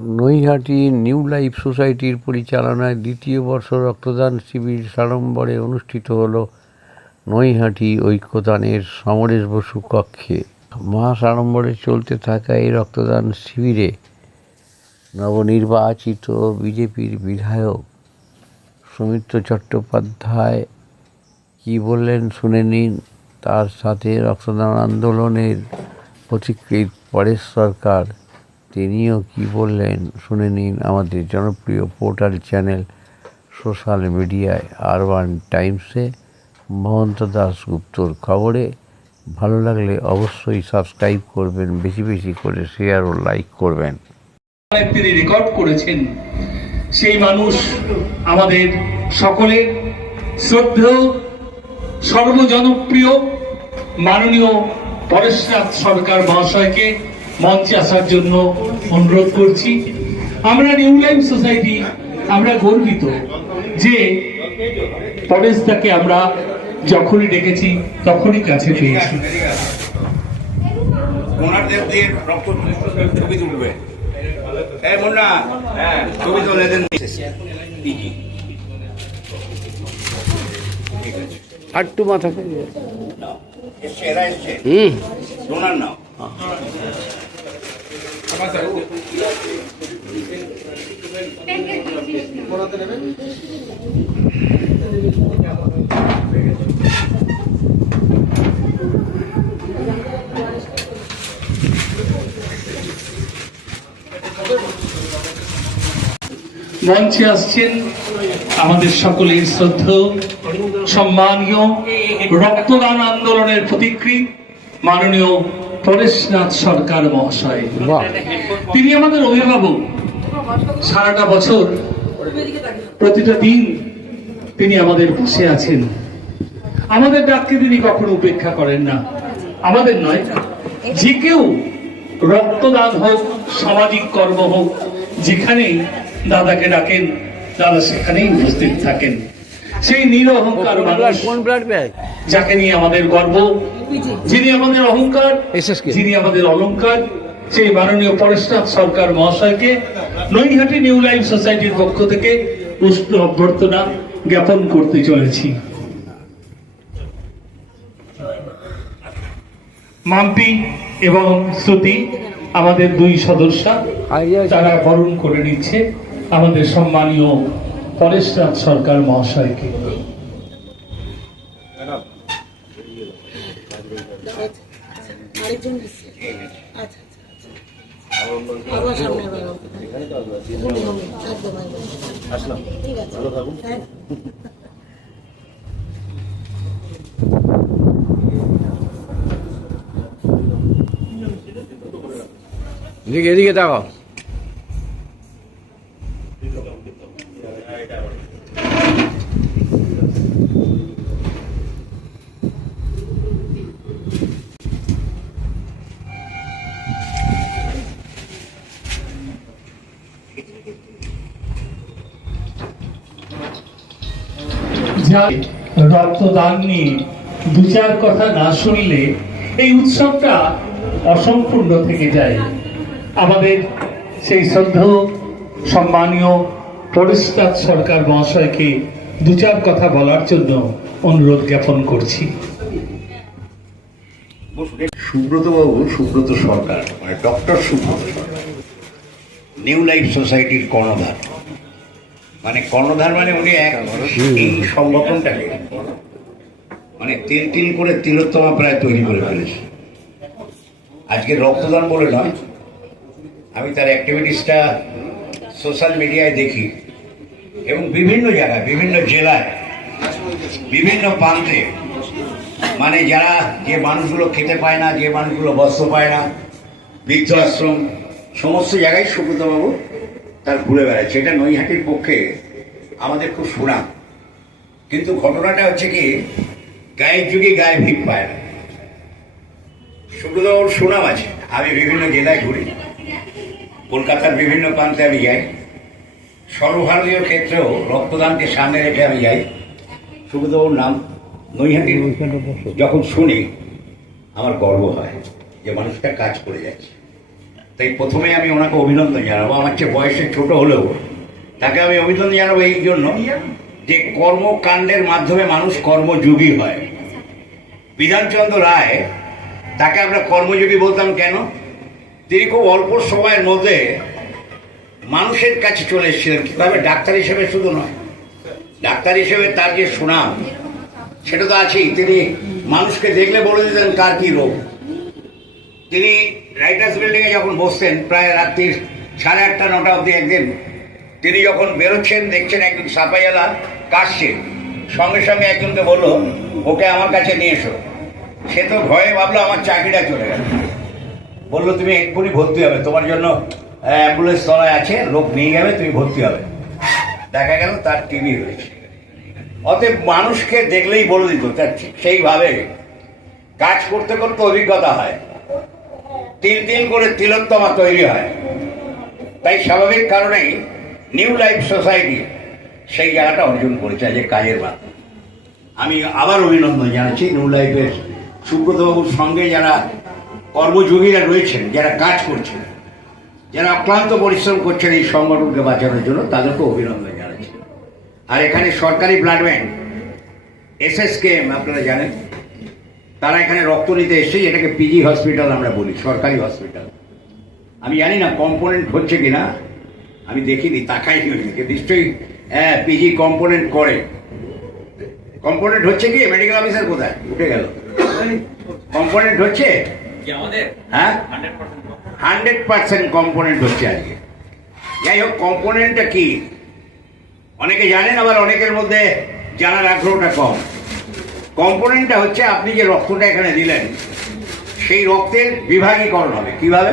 Naihati new life সোসাইটির পরিচালনায় দ্বিতীয় বর্ষ রক্তদান শিবির সাড়ম্বরে অনুষ্ঠিত হল নৈহাটি ঐক্যদানের সমরেশ বসু কক্ষে। মহা সাড়ম্বরে চলতে থাকা এই রক্তদান শিবিরে নবনির্বাচিত বিজেপির বিধায়ক সৌমিত্র চট্টোপাধ্যায় কী বললেন শুনে নিন। তার সাথে রক্তদান আন্দোলনের পথিকৃৎ পরেশ সরকার, তিনিও কি বললেন শুনে নিন আমাদের জনপ্রিয় পোর্টাল চ্যানেল সোশ্যাল মিডিয়ায় আরবান টাইমসে মহন্ত দাশগুপ্তর খবরে। ভালো লাগলে অবশ্যই সাবস্ক্রাইব করবেন, বেশি বেশি করে শেয়ার ও লাইক করবেন। তিনি রেকর্ড করেছেন সেই মানুষ আমাদের সকলের শ্রদ্ধেয় সর্বজনপ্রিয় মাননীয় পরেশনাথ সরকার মহাশয়কে মঞ্চে আসার জন্য অনুরোধ করছি। আমরা নিউ লাইফ সোসাইটি আমরা গর্বিত যে পরেশদাকে আমরা যখনই ডেকেছি তখনই কাছে পেয়েছি। আটটু মাথা মঞ্চে আসছেন আমাদের সকলের শ্রদ্ধেয় সম্মানীয় রক্তদান আন্দোলনের প্রতিকৃৎ মাননীয় পরেশনাথ সরকার মহাশয়। তিনি আমাদের অভিভাবক। সারাটা বছর প্রতিটা দিন তিনি আমাদের পাশে আছেন। আমাদের ডাককে তিনি কখনো উপেক্ষা করেন না। আমাদের নয়, যে কেউ রক্তদান হোক, সামাজিক কর্ম হোক, যেখানেই দাদাকে ডাকেন দাদা সেখানেই উপস্থিত থাকেন। সেই নিরহংকার মানুষ যাকে নিয়ে আমাদের গর্ব, যিনি আমাদের অহংকার, যিনি আমাদের অলংকার, সেই মাননীয় পরেশনাথ সরকার মহাশয়কে নৈহাটি নিউ লাইফ সোসাইটির পক্ষ থেকে উষ্ণ অভ্যর্থনা জ্ঞাপন করতে চলেছি। মাম্পি এবং শ্রুতি আমাদের দুই সদস্য, তারা বরণ করে নিচ্ছে আমাদের সম্মানীয় পরেশনাথ সরকার মহাশয়কে। এদিকে তাকাও। রক্তদান নিয়ে দু চার কথা না শুনলে এই উৎসবটা অসম্পূর্ণ থেকে যায়। আমাদের সেই শ্রদ্ধেয় সম্মানীয় পরেশনাথ সরকার মহাশয়কে দু চার কথা বলার জন্য অনুরোধ জ্ঞাপন করছি। সুব্রত বাবু, সুব্রত সরকার মানে ডক্টর সুব্রত সরকার, নিউ লাইফ সোসাইটির কর্ণধার। মানে কর্ণধার মানে উনি এই সংগঠনটাকে মানে তিল তিল করে তিলোত্তমা প্রায় তৈরি করে ফেলেছে। আজকে রক্তদান বলে নয়, আমি তার অ্যাক্টিভিটিসটা সোশ্যাল মিডিয়ায় দেখি এবং বিভিন্ন জায়গায়, বিভিন্ন জেলায়, বিভিন্ন প্রান্তে, মানে যারা যে মানুষগুলো খেতে পায় না, যে মানুষগুলো বস্ত্র পায় না, বৃদ্ধ আশ্রম, সমস্ত জায়গায় সুব্রতবাবু তার ঘুরে বেড়াচ্ছে। এটা নৈহাটির পক্ষে আমাদের খুব সুনাম। কিন্তু ঘটনাটা হচ্ছে কি, গায়ের যুগে গায়ে ভিড় পায় না। সুব্রতবাবুর সুনাম আছে। আমি বিভিন্ন জেলায় ঘুরি, কলকাতার বিভিন্ন প্রান্তে আমি যাই, সর্বভারতীয় ক্ষেত্রেও রক্তদানকে সামনে রেখে আমি যাই। সুব্রতবাবুর নাম নৈহাটির যখন শুনি আমার গর্ব হয় যে মানুষটা কাজ করে যাচ্ছে। তাই প্রথমে আমি ওনাকে অভিনন্দন জানাবো। আমার চেয়ে বয়সে ছোট হলেও তাকে আমি অভিনন্দন জানাবো এই জন্য যে কর্মকাণ্ডের মাধ্যমে মানুষ কর্মযোগী হয়। বিধানচন্দ্র রায়, তাকে আমরা কর্মযোগী বলতাম কেন? তিনি খুব অল্প সময়ের মধ্যে মানুষের কাছে চলে এসেছিলেন। কীভাবে? ডাক্তার হিসেবে শুধু নয়, ডাক্তার হিসেবে তার যে সুনাম সেটা তো আছেই। তিনি মানুষকে দেখলে বলে দিতেন কার কী রোগ। তিনি রাইটার্স বিল্ডিংয়ে যখন বসতেন প্রায় রাত্রির 8:30 9টা অবধি, একদিন তিনি যখন বেরোচ্ছেন দেখছেন একজন সাফাইওয়ালা কাশছে, সঙ্গে সঙ্গে একজনকে বললো ওকে আমার কাছে নিয়ে এসো। সে তো ভয়ে ভাবলো আমার চাকরিটা চলে গেল। বললো তুমি এক্ষুনি ভর্তি হবে, তোমার জন্য অ্যাম্বুলেন্স তলায় আছে, লোক নিয়ে যাবে, তুমি ভর্তি হবে। দেখা গেল তার টিবি হয়েছে। অতএব মানুষকে দেখলেই বলে দিত, তার সেইভাবে কাজ করতে করতে অভিজ্ঞতা হয়, তিল করে তিলোত্তমা তৈরি হয়। তাই স্বাভাবিক কারণেই নিউ লাইফ সোসাইটি সেই জায়গাটা অর্জন করেছে যে কাজের মাধ্যমে। আমি আবার অভিনন্দন জানাচ্ছি নিউ লাইফের সুব্রতবাবুর সঙ্গে যারা কর্মযোগীরা রয়েছেন, যারা কাজ করছেন, যারা অক্লান্ত পরিশ্রম করছেন এই সংগঠনকে বাঁচানোর জন্য, তাদেরকে অভিনন্দন জানাচ্ছি। আর এখানে সরকারি ব্লাড ব্যাংক SSKM আপনারা জানেন, তারা এখানে রক্ত নিতে এসছে। এটাকে পিজি হসপিটাল আমরা বলি, সরকারি হসপিটাল। আমি জানি না কম্পোনেন্ট হচ্ছে কিনা, আমি দেখিনি, তাকাইনি ওইদিকে। নিশ্চয়ই পিজি কম্পোনেন্ট করে। কম্পোনেন্ট হচ্ছে কি? মেডিকেল অফিসার কোথায় উঠে গেল? কম্পোনেন্ট হচ্ছে হ্যাঁ 100% কম্পোনেন্ট হচ্ছে আজকে। যাই হোক, কম্পোনেন্টটা কি অনেকে জানেন, আবার অনেকের মধ্যে জানার আগ্রহটা কম। কম্পোনেন্টটা হচ্ছে আপনি যে রক্তটা এখানে দিলেন সেই রক্তের বিভাগীকরণ হবে। কিভাবে?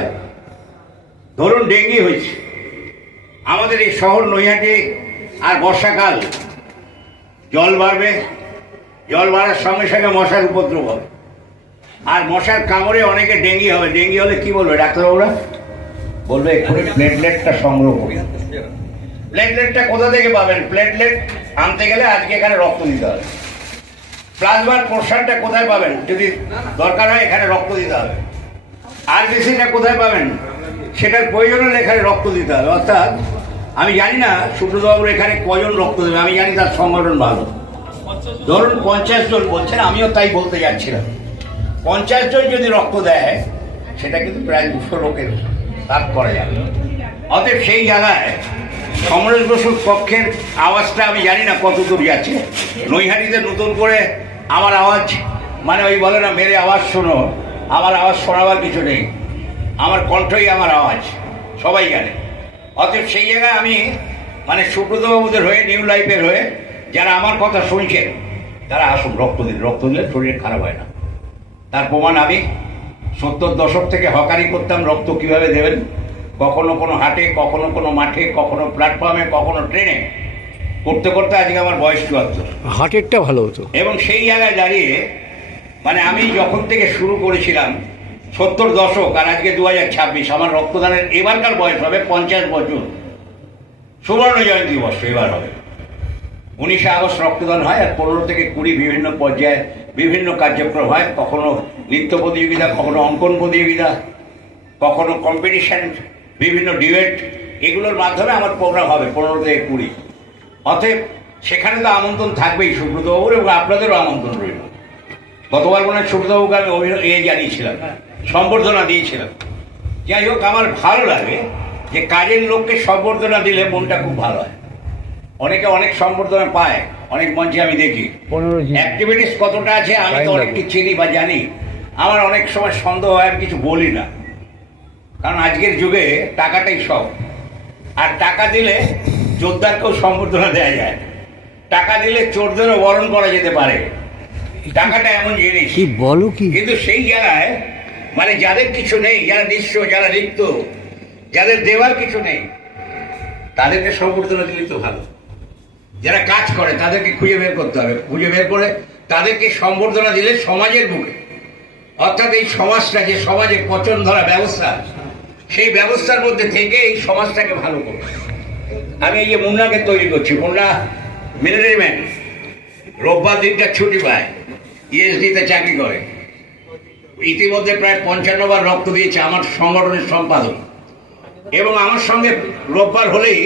ধরুন ডেঙ্গি হয়েছে আমাদের এই শহর নৈহাটি, আর বর্ষাকাল, জল বাড়বে, জল বাড়ার সঙ্গে সঙ্গে মশার উপদ্রব হবে, আর মশার কামড়ে অনেকে ডেঙ্গি হবে। ডেঙ্গি হলে কি বলবে ডাক্তারবাবুরা? বলবে এক্ষুনি প্লেটলেটটা সংগ্রহ করি। প্লেটলেটটা কোথা থেকে পাবেন? প্লেটলেট আনতে গেলে আজকে এখানে রক্ত দিতে হবে। প্লাজমার পোর্শনটা কোথায় পাবেন? যদি দরকার হয় এখানে রক্ত দিতে হবে। আরবিসিটা কোথায় পাবেন? সেটার প্রয়োজন হলে এখানে রক্ত দিতে হবে। অর্থাৎ আমি জানি না সুব্রতবাবুর এখানে কজন রক্ত দেবে, আমি জানি তার সংগঠন ভালো। ধরুন 50 জন বলছেন, আমিও তাই বলতে যাচ্ছিলাম। 50 জন যদি রক্ত দেয় সেটা কিন্তু প্রায় 200 লোকের কাজ করা যাবে। অতএব সেই জায়গায় সমরেশ বসুর পক্ষের আওয়াজটা আমি জানি না কত দূর যাচ্ছে। নৈহাটিতে নতুন করে আমার আওয়াজ, মানে ওই বলে না মেরে আওয়াজ শোনো, আমার আওয়াজ শোনাবার কিছু নেই, আমার কণ্ঠই আমার আওয়াজ, সবাই জানে। অতএব সেই জায়গায় আমি মানে সুব্রতবাবুদের হয়ে, নিউ লাইফের হয়ে যারা আমার কথা শুনছেন তারা আসুন, রক্ত দিন। রক্ত দিলে শরীর খারাপ হয় না। তার প্রমাণ আমি 70 দশক থেকে হকারি করতাম। রক্ত কিভাবে দেবেন, কখনো কোনো হাটে, কখনো কোনো মাঠে, কখনো প্ল্যাটফর্মে, কখনো ট্রেনে, করতে করতে আজকে আমার বয়স 74। হাটেরটা ভালো হতো। এবং সেই জায়গায় দাঁড়িয়ে মানে আমি যখন থেকে শুরু করেছিলাম 70 দশক, আর আজকে 2026, আমার রক্তদানের এবারকার বয়স হবে 50 বছর। সুবর্ণ জয়ন্তী বর্ষ এবার হবে। 19 আগস্ট রক্তদান হয়, আর 15 থেকে 20 বিভিন্ন পর্যায়ে বিভিন্ন কার্যক্রম হয়। কখনো নৃত্য প্রতিযোগিতা, কখনো অঙ্কন প্রতিযোগিতা, কখনো কম্পিটিশন, বিভিন্ন ডিবেট, এগুলোর মাধ্যমে আমার প্রোগ্রাম হবে 15 থেকে 20। অতএব সেখানে তো আমন্ত্রণ থাকবেই সুব্রতবাবুর, এবং আপনাদেরও আমন্ত্রণ রইল। গতবার মনে হয় সুব্রতবাবুকে আমি জানিয়েছিলাম, সম্বর্ধনা দিয়েছিলাম। যাই হোক, আমার ভালো লাগে যে কাজের লোককে সম্বর্ধনা দিলে মনটা খুব ভালো হয়। অনেকে অনেক সম্বর্ধনা পায়, অনেক মঞ্চে আমি দেখি। অ্যাক্টিভিটিস কতটা আছে আমি তো অনেকটি চিনি বা জানি। আমার অনেক সময় সন্দেহ হয়, আমি কিছু বলি না, কারণ আজকের যুগে টাকাটাই সব। আর টাকা দিলে যোদ্ধারকেও সম্বর্ধনা দেওয়া যায়, টাকা দিলে চোরদেরও বরণ করা যেতে পারে। টাকাটা এমন জিনিস, কি বলো কি। কিন্তু সেই জায়গায় মানে যাদের কিছু নেই, যারা নিঃস্ব, যারা রিক্ত, যাদের দেওয়ার কিছু নেই, তাদেরকে সম্বর্ধনা দিলে তো ভালো। যারা কাজ করে তাদেরকে খুঁজে বের করতে হবে, খুঁজে বের করে তাদেরকে সম্বর্ধনা দিলে সমাজের বুকে, অর্থাৎ এই সমাজটা যে সমাজে পচন ধরা ব্যবস্থা, সেই ব্যবস্থার মধ্যে থেকে এই সমাজটাকে ভালো করবে। আমি এই যে মুন্নাকে তৈরি করছি, মুন্না মিলিটারি ম্যান, রোববার দিনটা ছুটি পায়, ইএসডিতে চাকরি করে, ইতিমধ্যে প্রায় 55 বার রক্ত দিয়েছে, আমার সংগঠনের সম্পাদক। এবং আমার সঙ্গে রোববার হলেই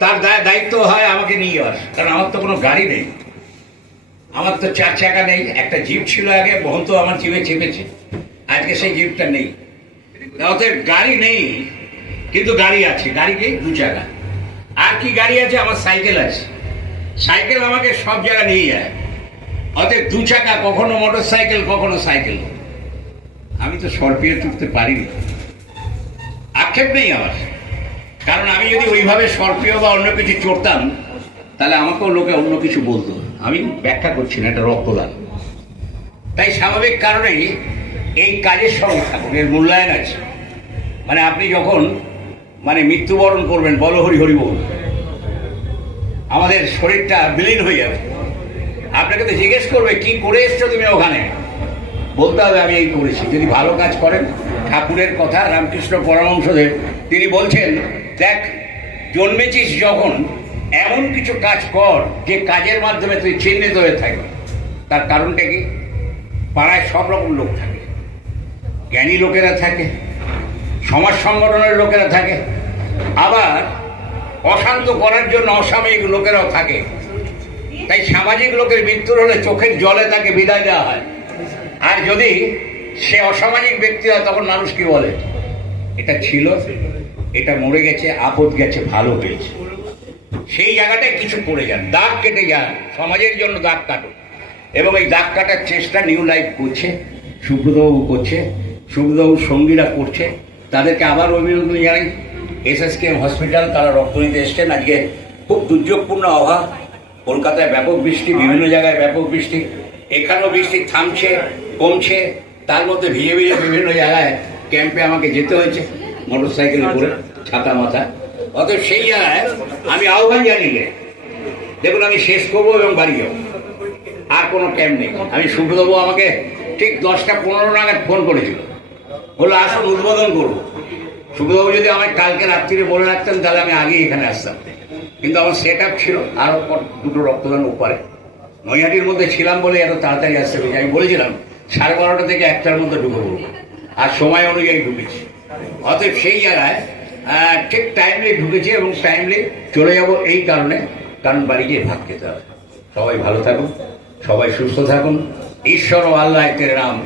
তার দায়িত্ব হয় আমাকে নিয়ে যাওয়ার, কারণ আমার তো কোনো গাড়ি নেই, আমার তো 4 চাকা নেই। একটা জিপ ছিল আগে, বহন্ত আমার জিপে চেপেছে, আজকে সেই জিপটা নেই। অতএব গাড়ি নেই, কিন্তু গাড়ি আছে। গাড়ি কি? 2 চাকা। আর কি গাড়ি আছে? আমার সাইকেল আছে। সাইকেল আমাকে সব জায়গায় নিয়ে যায়। অতএব 2 চাকা, কখনো মোটর সাইকেল, কখনো সাইকেল। আমি তো সরপিয়ে তুলতে পারিনি, আক্ষেপ নেই আমার, কারণ আমি যদি ওইভাবে সরপিও বা অন্য কিছু চড়তাম তাহলে আমাকেও লোকে অন্য কিছু বলতো। আমি ব্যাখ্যা করছি না, এটা রক্তদান। তাই স্বাভাবিক কারণেই এই কাজের সঙ্গে থাকুন, এর মূল্যায়ন আছে। মানে আপনি যখন মৃত্যুবরণ করবেন, বলো হরি হরি বল, আমাদের শরীরটা বিলীন হয়ে যাবে। আপনাকে তো জিজ্ঞেস করবে কি করে এসছো তুমি ওখানে, বলতে হবে আমি এই করেছি। যদি ভালো কাজ করেন, ঠাকুরের কথা, রামকৃষ্ণ পরমহংসদেব তিনি বলছেন, দেখ জন্মেছিস যখন, এমন কিছু কাজ কর যে কাজের মাধ্যমে তুই চিহ্নিত হয়ে থাকবি। তার কারণটা কি? পাড়ায় সব রকম লোক থাকে, জ্ঞানী লোকেরা থাকে, সমাজ সংগঠনের লোকেরা থাকে, আবার অশান্ত করার জন্য অসামাজিক লোকেরাও থাকে। তাই সামাজিক লোকের মৃত্যুর হলে চোখের জলে তাকে বিদায় দেওয়া হয়। আর যদি সে অসামাজিক ব্যক্তি হয়, তখন মানুষ কি বলে, এটা ছিল, এটা মরে গেছে, আপদ গেছে, ভালো হয়েছে। সেই জায়গাটায় কিছু করে যান, দাগ কেটে যান, সমাজের জন্য দাগ কাটুন। এবং এই দাগ কাটার চেষ্টা নিউ লাইফ করছে, সুব্রতবাবু করছে, সুব্রতবাবুর সঙ্গীরা করছে। তাদেরকে আবার অভিনন্দন জানাই। SSKM হসপিটাল, তারা রক্ত নিতে এসছেন। আজকে খুব দুর্যোগপূর্ণ আবহাওয়া, কলকাতায় ব্যাপক বৃষ্টি, বিভিন্ন জায়গায় ব্যাপক বৃষ্টি, এখানেও বৃষ্টি থামছে কমছে, তার মধ্যে ভিজে ভিজে বিভিন্ন জায়গায় ক্যাম্পে আমাকে যেতে হয়েছে মোটর সাইকেলে করে, ছাতা মাথা। অতএব সেই জায়গায় আমি আহ্বান জানিয়ে, দেখুন আমি শেষ করবো এবং বাড়ি যাবো, আর কোনো ক্যাম্প নেই। আমি সুব্রতবাবু আমাকে ঠিক 10টা 15 নাগাদ ফোন করেছিল, বললো আসুন উদ্বোধন করবো। সুব্রতবাবু যদি আমাকে কালকে রাত্রিরে বলে রাখতেন তাহলে আমি আগেই এখানে আসতাম, কিন্তু আমার সেট আপ ছিল আরও 2টো রক্তদান উপরে। নৈহাটির মধ্যে ছিলাম বলে এত তাড়াতাড়ি আসতে পেরেছি। আমি বলেছিলাম 12:30 থেকে 1টার মধ্যে ঢুকে পড়বো, আর সময় অনুযায়ী ঢুকেছি। অতএব সেই জায়গায় ঠিক টাইমলি ঢুকেছি এবং টাইমলি চলে যাব, এই কারণে, কারণ বাড়ি গিয়ে ভাত খেতে হবে। সবাই ভালো থাকুন, সবাই সুস্থ থাকুন। ঈশ্বর ও আল্লাহ তেরে নাম,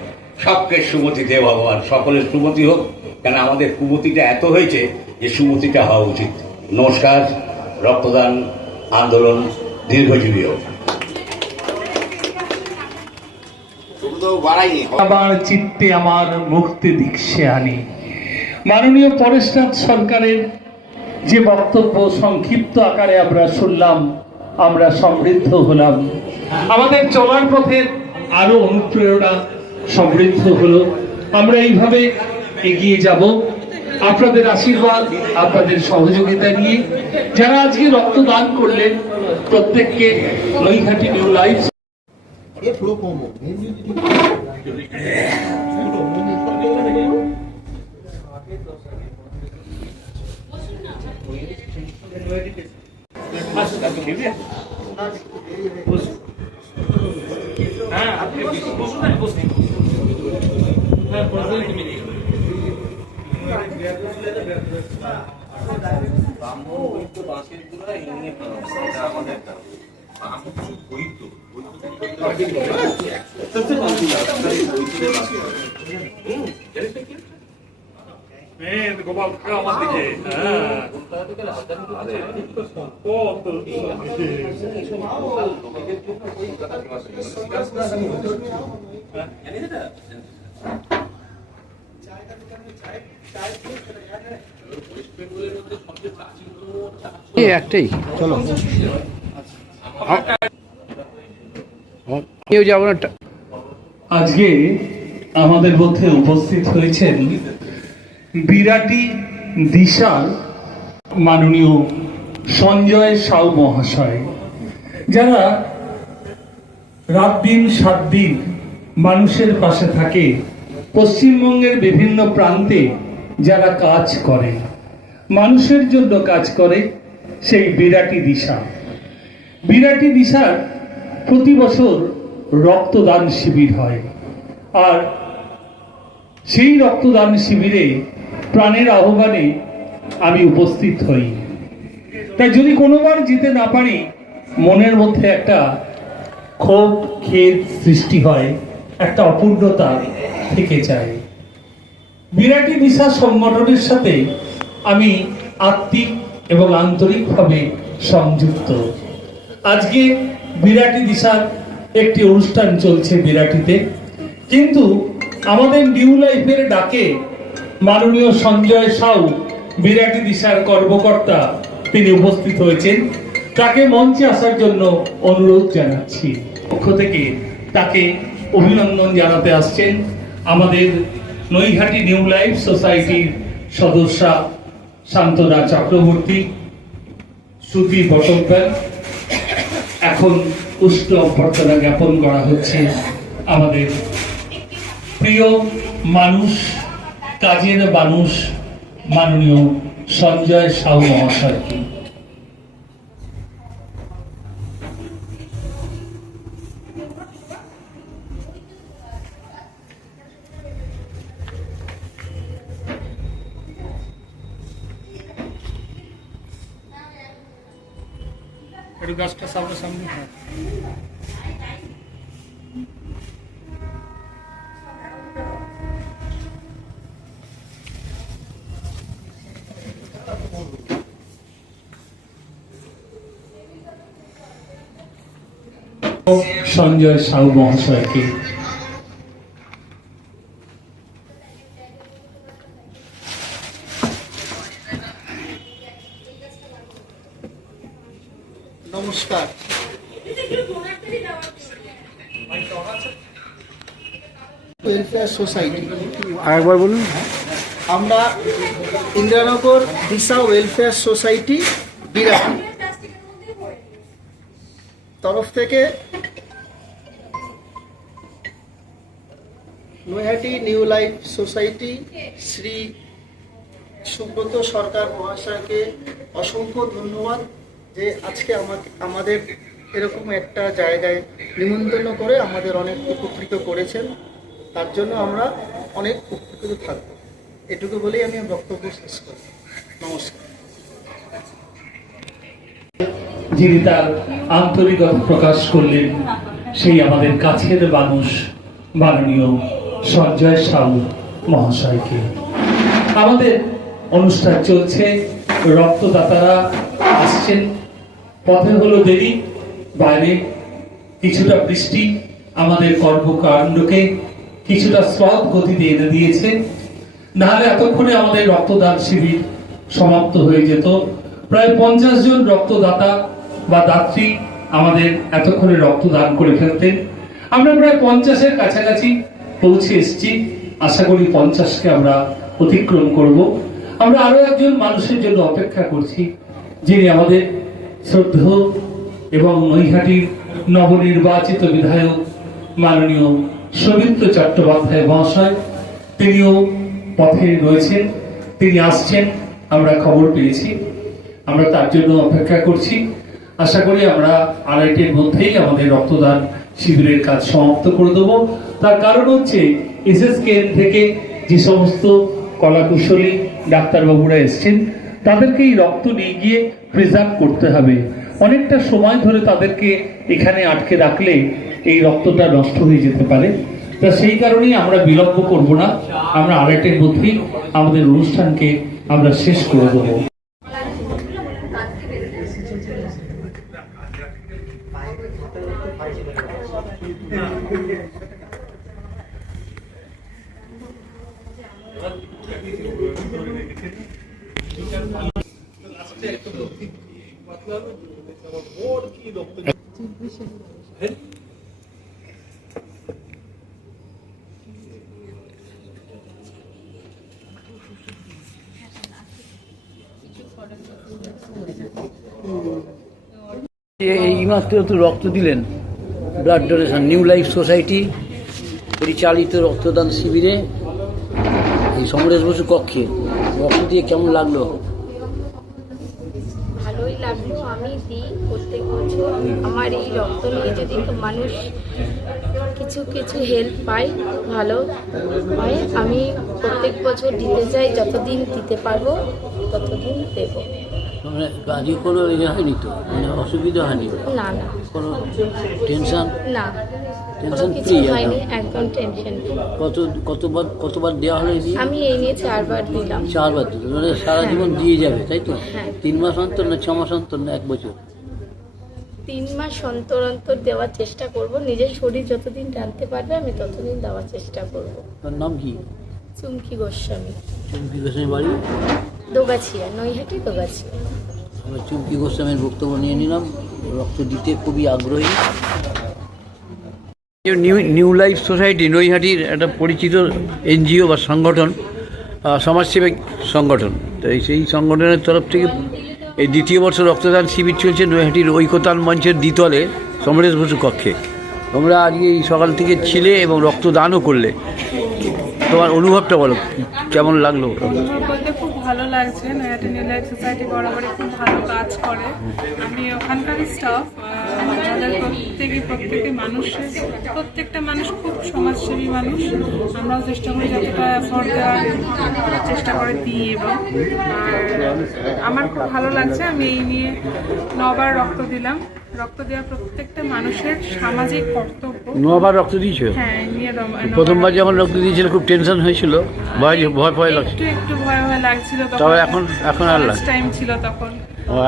সবকে সুমতি দে ভগবান, সকলের সুমতি হোক, কেন আমাদের কুমতিটা এত হয়েছে যে সুমতিটা হওয়া উচিত। নমস্কার। রক্তদান আন্দোলন দীর্ঘজীবী হোক। আবার চিত্তে আমার মুক্তি দীক্ষে আনি। মাননীয় পরেশনাথ সরকারের যে বক্তব্য সংক্ষিপ্ত আকারে আমরা শুনলাম, আমরা সমৃদ্ধ হলাম। আমাদের চলার পথের আরো অনুপ্রেরণা সমৃদ্ধ হলো। আমরা এইভাবে এগিয়ে যাব আপনাদের আশীর্বাদ, আপনাদের সহযোগিতা নিয়ে। যারা আজকে রক্তদান করলেন প্রত্যেককে নৈহাটি নিউ লাইফ গোপাল আমার দিকে একটাই চলো, কেউ যাবো না। আজকে আমাদের মধ্যে উপস্থিত হয়েছেন বিরাটি দিশার মাননীয় সঞ্জয় সাউ মহাশয়, যারা রাত দিন 7 দিন মানুষের পাশে থাকে। পশ্চিমবঙ্গের বিভিন্ন প্রান্তে যারা কাজ করে, মানুষের জন্য কাজ করে, সেই বিরাটি দিশার প্রতি বছর রক্তদান শিবির হয়। আর সেই রক্তদান শিবিরে প্রাণের আহ্বানে আমি উপস্থিত হই। তাই যদি কোনোবার যেতে না পারি, মনের মধ্যে একটা ক্ষোভ খেদ সৃষ্টি হয়, একটা অপূর্ণতা থেকে যায়। বিরাটি দিশা সংগঠনের সাথে আমি আত্মিক এবং আন্তরিকভাবে সংযুক্ত। আজকে বিরাটি দিশার একটি অনুষ্ঠান চলছে বিরাটিতে, কিন্তু আমাদের নিউ লাইফের ডাকে মাননীয় সঞ্জয় সাউ, বিরাটি দিশার কর্মকর্তা, তিনি উপস্থিত হয়েছেন। তাকে মঞ্চে আসার জন্য অনুরোধ জানাচ্ছি। পক্ষ থেকে তাকে অভিনন্দন জানাতে আসছেন আমাদের নৈহাটি নিউ লাইফ সোসাইটির সদস্যা শান্তনা চক্রবর্তী, শ্রুতি বটব্যাল। এখন উষ্ণ অভ্যর্থনা জ্ঞাপন করা হচ্ছে আমাদের প্রিয় মানুষ, কাজের মানুষ, মাননীয় সঞ্জয় সাউ মহাশয়কে। একটু গাছটা সামনে সঞ্জয় সাউ মহাশয়কে। নমস্কার। ওয়েলফেয়ার সোসাইটি, আরেকবার বলুন। আমরা ইন্দিরানগর দিশা ওয়েলফেয়ার সোসাইটি বিরাটি তরফ থেকে Naihati new life society Shri Subrata Sarkar মহাশয়কে অসংখ্য ধন্যবাদ যে আজকে আমাদের এরকম একটা জায়গায় নিমন্ত্রণ করে আমাদের অনেক উপকৃত করেছেন। তার জন্য আমরা অনেক উপকৃত থাকব। এটুকু বলেই আমি বক্তব্য শেষ করি। নমস্কার। যিনি তার আন্তরিকতা প্রকাশ করলেন, সেই আমাদের কাছের মানুষ মাননীয় সঞ্জয় সাউ মহাশয়কে। আমাদের অনুষ্ঠান চলছে, রক্তদাতারা আসছেন। পথে হলো দেরি, বাইরে কিছুটা বৃষ্টি আমাদের কর্মকাণ্ডকে কিছুটা স্লথ গতিতে এনে দিয়েছে। নাহলে এতক্ষণে আমাদের রক্তদান শিবির সমাপ্ত হয়ে যেত। প্রায় 50 জন রক্তদাতা বা দাত্রী আমাদের এতক্ষণে রক্তদান করে ফেলতেন। আমরা প্রায় 50-এর কাছাকাছি পৌঁছে এসেছি। আশা করি 50-কে আমরা অতিক্রম করব। আমরা আরো একজন মানুষের জন্য অপেক্ষা করছি, যিনি আমাদের শ্রদ্ধেয় এবং নৈহাটির নবনির্বাচিত বিধায়ক মাননীয় সৌমিত্র চট্টোপাধ্যায় মহাশয়। তিনিও পথে রয়েছেন, তিনি আসছেন, আমরা খবর পেয়েছি। আমরা তার জন্য অপেক্ষা করছি। আশা করি আমরা 2:30-এর মধ্যেই আমাদের রক্তদান শিবিরের কাজ সমাপ্ত করে দেবো। তার কারণ হচ্ছে এসএসকেএন থেকে যে সমস্ত কলাকুশলী ডাক্তারবাবুরা এসছেন, তাদেরকে এই রক্ত নিয়ে গিয়ে প্রিজার্ভ করতে হবে। অনেকটা সময় ধরে তাদেরকে এখানে আটকে রাখলে এই রক্তটা নষ্ট হয়ে যেতে পারে। তা সেই কারণেই আমরা বিলম্ব করব না, আমরা 2:30-এর মধ্যেই আমাদের অনুষ্ঠানকে আমরা শেষ করে দেবো। এইমাত্র তো রক্ত দিলেন blood donation new life society পরিচালিত রক্তদান শিবিরে এই সমরেশ বসু কক্ষে রক্ত দিয়ে কেমন লাগলো? ভালোই লাগলো। আমি দিই প্রত্যেক বছর। আমার এই রক্ত নিয়ে যদি মানুষ কিছু কিছু হেল্প পায়, ভালো হয়। আমি প্রত্যেক বছর দিতে চাই, যতদিন দিতে পারবো ততদিন দেবো। মানে কাজে কোনো ইয়ে হয়নি তো, মানে অসুবিধা হয়নি, না না কোনো টেনশন? না, কোনো টেনশন কিছু ফ্রি হয়নি, একদম টেনশন ফ্রি। কতবার দেওয়া হলো এই দিয়ে? আমি এই নিয়ে 4 বার দিলাম। 4 বার দিল, মানে সারা জীবন দিয়ে যাবে তাই তো? হ্যাঁ। 3 মাস অন্তর না 6 মাস অন্তর না 1 বছর? 3 মাস অন্তর অন্তর দেওয়ার চেষ্টা করব। নিজের শরীর যতদিন টানতে পারবে আমি ততদিন দেওয়ার চেষ্টা করব। তার নাম কি? চুমকি গোস্বামী, চুমকি গোস্বামী বাড়ি? দোগাছিয়া, নৈহাটি দোগাছিয়া। আমরা চুমকি গোস্বামীর বক্তব্য নিয়ে নিলাম। রক্ত দিতে খুবই আগ্রহী। নিউ লাইফ সোসাইটি নৈহাটির একটা পরিচিত এনজিও বা সংগঠন, সমাজসেবী সংগঠন। তো সেই সংগঠনের তরফ থেকে এই 2য় বর্ষ রক্তদান শিবির চলছে নৈহাটির ঐকতান মঞ্চের দ্বিতলে সমরেশ বসু কক্ষে। তোমরা আজকে এই সকাল থেকে ছিলে এবং রক্তদানও করলে, তোমার অনুভবটা বলো, কেমন লাগলো? অনুভব বলতে খুব ভালো লাগছে। নৈহাটি নিউ লাইফ সোসাইটি বরাবরই খুব ভালো কাজ করে। আমি ওখানকার স্টাফ, আমাদের প্রত্যেকটা মানুষ খুব সমাজসেবী মানুষ। আমরাও চেষ্টা করি যতটা এফোর্ট দেওয়ার চেষ্টা করে দিই। এবং আর আমার খুব ভালো লাগছে। আমি এই নিয়ে 9 বার রক্ত দিলাম। রক্ত দেওয়া প্রত্যেকটা মানুষের সামাজিক কর্তব্য। 9 বার রক্ত দিয়েছো? হ্যাঁ, নিয়ে প্রথমবার যখন রক্ত দিয়েছিল খুব টেনশন হয়েছিল, ভয় লাগছিল? একটু ভয় লাগছিল। তবে এখন আর লাগে? টাইম ছিল তখন।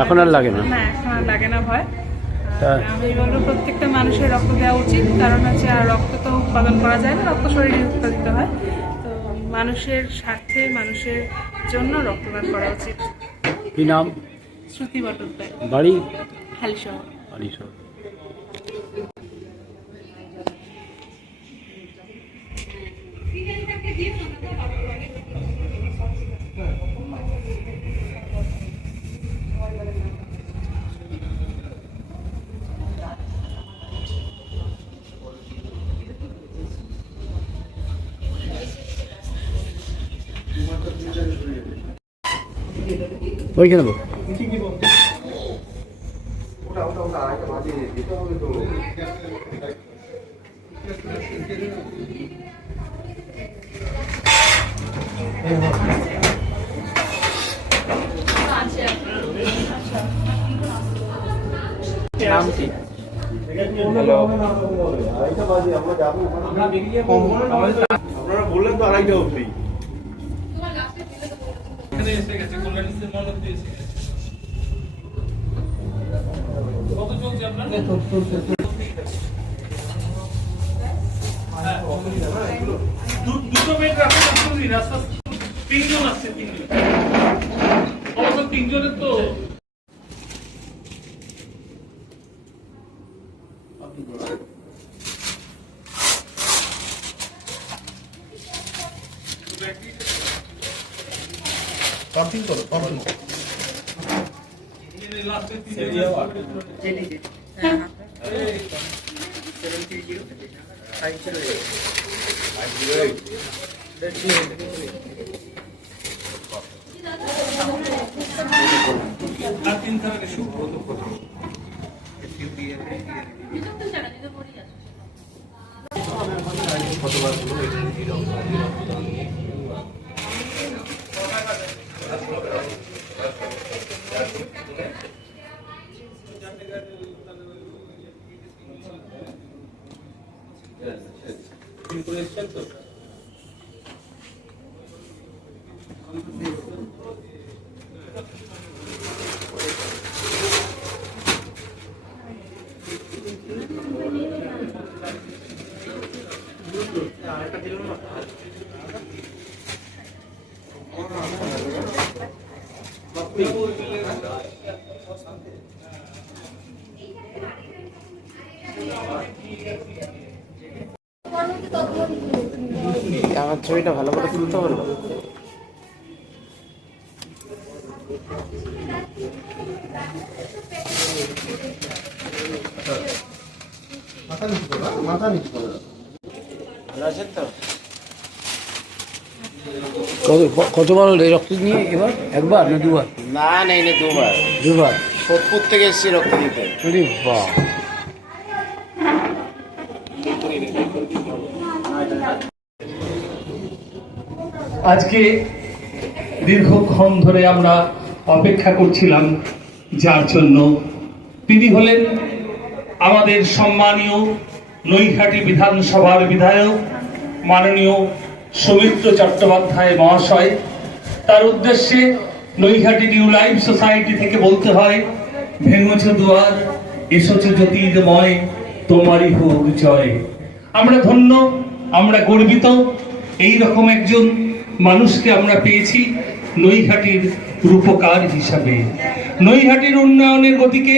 এখন আর লাগে না? না, এখন আর লাগে না ভয়। আমি বলবো প্রত্যেকটা মানুষের রক্ত দেওয়া উচিত। কারণ হচ্ছে আর রক্ত তো উৎপাদন করা যায় না, রক্ত শরীরে উৎপাদিত হয়। তো মানুষের স্বার্থে, মানুষের জন্য রক্তদান করা উচিত। কি নাম? শ্রুতি বটদ্দায়, বাড়ি? হালিশহর। ওইখানে নেবো। নাম কি? আপনারা বললেন তো 2:30টা অবধি। এসে গেছে কল্যাণীতে মণ্ডপ দিয়ে এসে গেছে। কত চলছে আপনার? দুটো বেড রাখুন, রাস্তা 3 জন আসছে, 3 জন অবশ্য 3 জনের তো পাম্পিং করো, পাম্পিং। লাস্টে 3 ধারে সুব্রত প্রথম। আমার ছবিটা ভালো করে তুলতে পারবো? ভালো আছেন তো? কতবার হলো এই রক্ত নিয়ে এবার? একবার না 2 বার? না, নেই 2 বার। 2 বার? সোদপুর থেকে এসেছি রক্ত দিতে। আরে বাহ! আজকে দীর্ঘক্ষণ ধরে আমরা অপেক্ষা করছিলাম, যার জন্য তিনি হলেন আমাদের সম্মানীয় নৈহাটি বিধানসভার বিধায়ক মাননীয় সৌমিত্র চট্টোপাধ্যায় মহাশয়। তার উদ্দেশ্যে নৈহাটি নিউ লাইফ সোসাইটি থেকে বলতে হয়, ভেঙেছ দুয়ার এসেছ জ্যোতির্ময়, তোমারই হোক জয়। আমরা ধন্য, আমরা গর্বিত, এই রকম একজন মানুষকে আমরা পেয়েছি নৈহাটির রূপকার হিসাবে। নৈহাটির উন্নয়নের গতিকে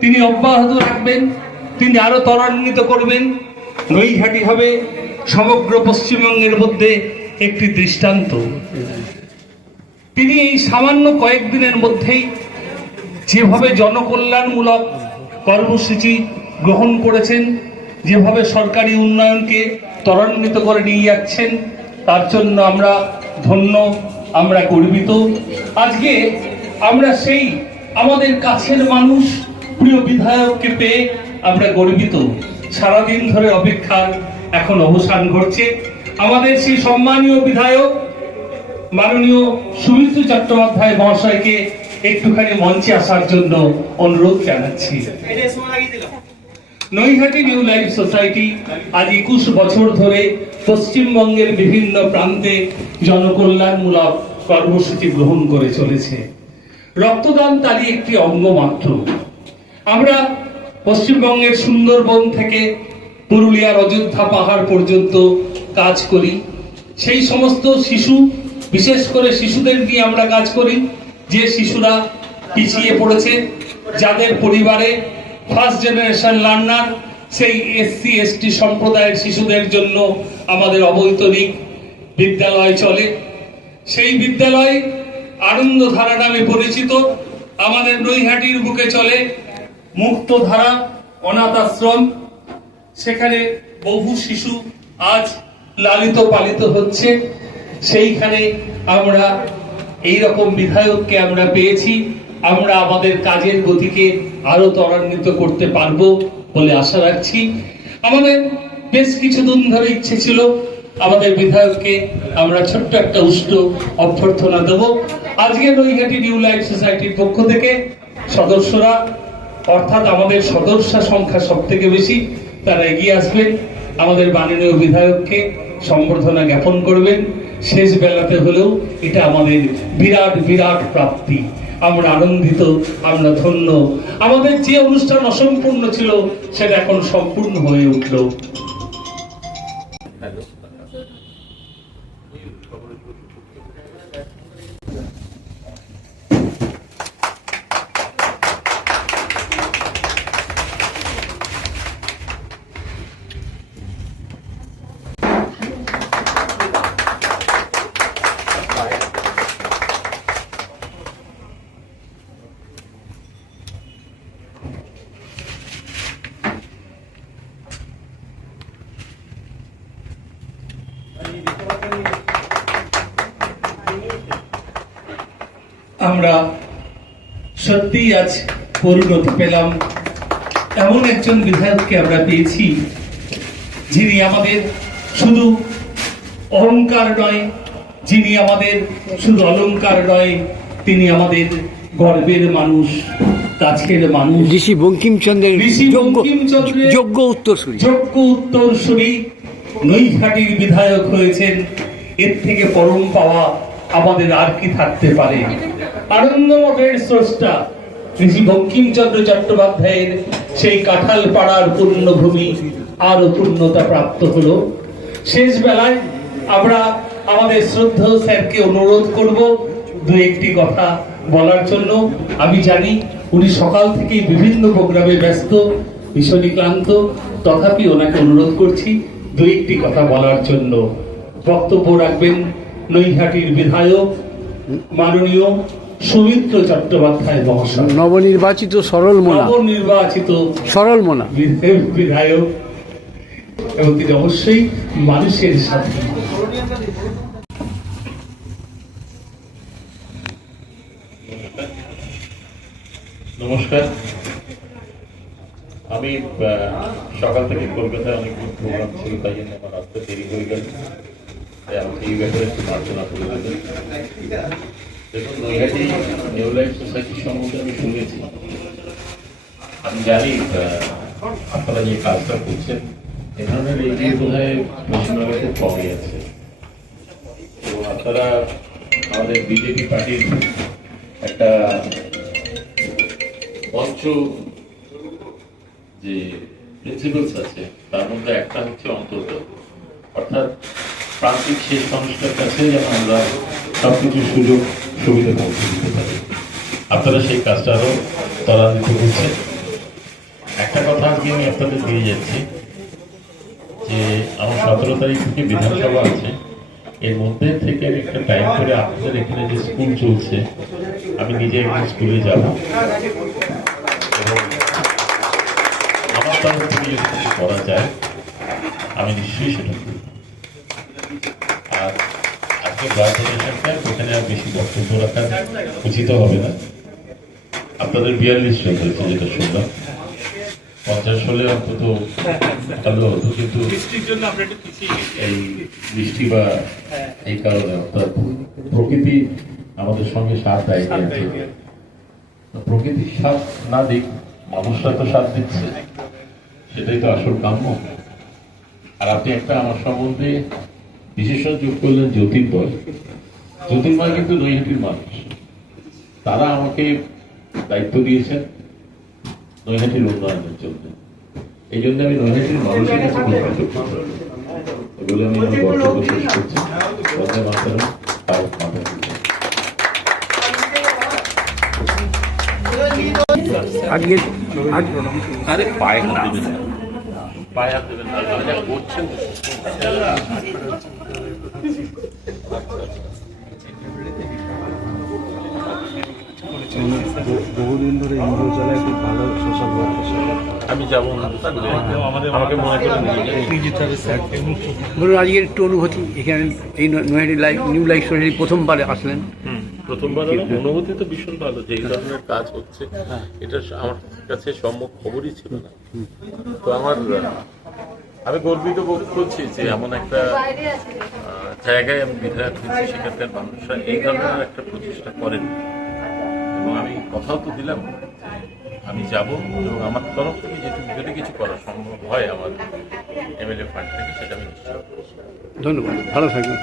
তিনি অব্যাহত রাখবেন, তিনি আরো ত্বরান্বিত করবেন। নৈহাটি হবে সমগ্র পশ্চিমবঙ্গের মধ্যে একটি দৃষ্টান্ত। তিনি এই সামান্য কয়েকদিনের মধ্যেই যেভাবে জনকল্যাণমূলক কর্মসূচি গ্রহণ করেছেন, যেভাবে সরকারি উন্নয়নকে ত্বরান্বিত করে নিয়ে যাচ্ছেন, তার জন্য আমরা ধন্য, আমরা গর্বিত। আজকে আমরা সেই আমাদের কাছের মানুষ প্রিয় বিধায়ককে পেয়ে আমরা গর্বিত। সারাদিন ধরে অপেক্ষার এখন অবসান ঘটছে। আমাদের সেই সম্মানীয় বিধায়ক মাননীয় সৌমিত্র চট্টোপাধ্যায় মহাশয়কে একটুখানি মঞ্চে আসার জন্য অনুরোধ জানাচ্ছি। নৈহাটি নিউ লাইফ সোসাইটি আজ 21 বছর ধরে পশ্চিমবঙ্গের বিভিন্ন প্রান্তে জনকল্যাণমূলক কর্মসূচি গ্রহণ করে চলেছে। রক্তদান তারই একটি অঙ্গ মাত্র। আমরা পশ্চিমবঙ্গের সুন্দরবন থেকে পুরুলিয়ার অযোধ্যা পাহাড় পর্যন্ত কাজ করি। সেই সমস্ত শিশু, বিশেষ করে শিশুদের নিয়ে আমরা কাজ করি, যে শিশুরা পিছিয়ে পড়েছে, যাদের পরিবারে ফার্স্ট জেনারেশন লার্নার, সেই এসসি এসটি সম্প্রদায়ের শিশুদের জন্য আমাদের অবৈতনিক বিদ্যালয় চলে। সেই বিদ্যালয় আনন্দধারা নামে পরিচিত। আমাদের নৈহাটির বুকে চলে মুক্তধারা অনাথ আশ্রম। সেখানে বহু শিশু আজ লালিত পালিত হচ্ছে। সেইখানে আমরা এইরকম বিধায়ককে আমরা পেয়েছি। আমরা আমাদের কাজের গতিকে আরো ত্বরান্বিত করতে পারবো বলে আশা রাখছি। আমাদের বেশ কিছুদিন ধরে ইচ্ছে ছিল আমাদের বিধায়ককে আমরা ছোট্ট একটা উষ্ণ অভ্যর্থনা দেব। আজকে নৈহাটি নিউ লাইফ সোসাইটির পক্ষ থেকে সদস্যরা, অর্থাৎ আমাদের সদস্য সংখ্যা সব থেকে বেশি, তারা এগিয়ে আসবেন, আমাদের মাননীয় বিধায়ককে সম্বর্ধনা জ্ঞাপন করবেন। শেষ বেলাতে হলেও এটা আমাদের বিরাট বিরাট প্রাপ্তি। আমরা আনন্দিত, আমরা ধন্য। আমাদের যে অনুষ্ঠান অসম্পূর্ণ ছিল সেটা এখন সম্পূর্ণ হয়ে উঠল। আমরা সত্যি আজ পরিণতি পেলাম, এমন একজন বিধায়ককে আমরা পেয়েছি যিনি আমাদের শুধু অহংকার নয়, যিনি আমাদের শুধু অলংকার নয়, তিনি আমাদের গর্বের মানুষ, কাছের মানুষ। ঋষি বঙ্কিমচন্দ্রের ঋষি বঙ্কিমচন্দ্রের যোগ্য উত্তরসূরি নৈহাটির বিধায়ক হয়েছেন। এর থেকে পরম পাওয়া আমাদের আর কি থাকতে পারে? আনন্দমঠের স্রষ্টা ঋষি বঙ্কিমচন্দ্র চট্টোপাধ্যায়ের সেই কাঁঠাল পাড়ার পূর্ণভূমি আরো পূর্ণতা প্রাপ্ত হলো। শেষ বেলায় আমরা আমাদের শ্রদ্ধেয় স্যারকে অনুরোধ করব দু একটি কথা বলার জন্য। আমি জানি উনি সকাল থেকেই বিভিন্ন প্রোগ্রামে ব্যস্ত, ভীষণই ক্লান্ত, তথাপি ওনাকে অনুরোধ করছি দু একটি কথা বলার জন্য। বক্তব্য রাখবেন নৈহাটির বিধায়ক মাননীয় সৌমিত্র চট্টোপাধ্যায় মহাশয়, নবনির্বাচিত সরল মনা বিধায়ক, এবং তিনি অবশ্যই মানুষের সাথে। নমস্কার। আমি সকাল থেকে কলকাতায় অনেক প্রোগ্রাম ছিল, তাই জন্য আমার আসতে দেরি হয়ে গেল। তাই আমাকে এই ব্যাপারে একটু মার্জনা করে দেবেন। দেখুন, নৈহাটি নিউ লাইফ সোসাইটির সম্বন্ধে আমি শুনেছি। আমি জানি আপনারা যে কাজটা করছেন এ ধরনের এগিয়ে বোধ হয় পশ্চিমবঙ্গে খুব কমই আছে, এবং আপনারা আমাদের বিজেপি পার্টির একটা মঞ্চ যে প্রিন্সিপালস আছে তার মধ্যে একটা হচ্ছে অন্তত, অর্থাৎ প্রান্তিক শেষ মানুষটার কাছে যেন আমরা সবকিছু সুযোগ সুবিধা পৌঁছে দিতে পারি। আপনারা সেই কাজটা আরো ত্বরান্বিত করছেন। একটা কথা আজকে আমি আপনাদের দিয়ে যাচ্ছি যে আমার 17 তারিখ থেকে বিধানসভা আছে, এর মধ্যে থেকে একটা টাইম করে আপনাদের এখানে যে স্কুল চলছে আমি নিজে একদিন স্কুলে যাব, এবং আমার তরফ থেকে যদি কিছু করা যায় আমি নিশ্চয়ই সেটা করব। আর আজকে ব্লাড ডোনেশনটা ওখানে আর বেশি বক্তব্য রাখা উচিত হবে না। আপনাদের 42 জন হয়েছে যেটা শুনলাম, 50 হলে অন্তত ভালো হতো, কিন্তু এই বৃষ্টি বা এই কারণে অর্থাৎ প্রকৃতি আমাদের সঙ্গে সাথ দেয় আছে। প্রকৃতির সাথ না দিক, মানুষরা তো সাথ দিচ্ছে, সেটাই তো আসল কাম্য। আর আপনি একটা আমার সম্বন্ধে বিশেষণ যোগ করলেন জ্যোতির্ময়। জ্যোতির্ময় কিন্তু নৈহাটির মানুষ, তারা আমাকে দায়িত্ব দিয়েছেন নৈহাটির উন্নয়নের জন্য। এই জন্য আমি নৈহাটির মানুষের কাছে কৃতজ্ঞ বলে আমি আমার বক্তব্য শেষ করছি। বন্দে মাতরম, ভারত মাতা কি জয়। আজকে আরে পায়ে হাত দেবেন না, পায়ে হাত দেবেন না, যা করছেন বহুদিন ধরে এনজিও চালায়, খুব ভালো সোশ্যাল ওয়ার্ক। আমি যাবো না, আমাকে মনে করে নিয়ে যান। বলুন আজকের একটু অনুভূতি, এখানে এই Naihati life new life society প্রথমবার আসলেন। প্রথমবার অনুভূতি তো ভীষণ ভালো যে এই ধরনের কাজ হচ্ছে, এটা আমার কাছে সম্যক খবরই ছিল না। তো আমি গর্বিত বোধ করছি যে এমন একটা জায়গায় আমি বিধায়ক হয়েছি, সেখানকার মানুষরা এই ধরনের একটা প্রচেষ্টা করেন, এবং আমি কথাও তো দিলাম আমি যাব, এবং আমার তরফ থেকে যদি কিছু করা সম্ভব হয় আমার এমএলএ ফান্ড থেকে সেটা আমি নিশ্চয়। ধন্যবাদ, ভালো থাকবেন।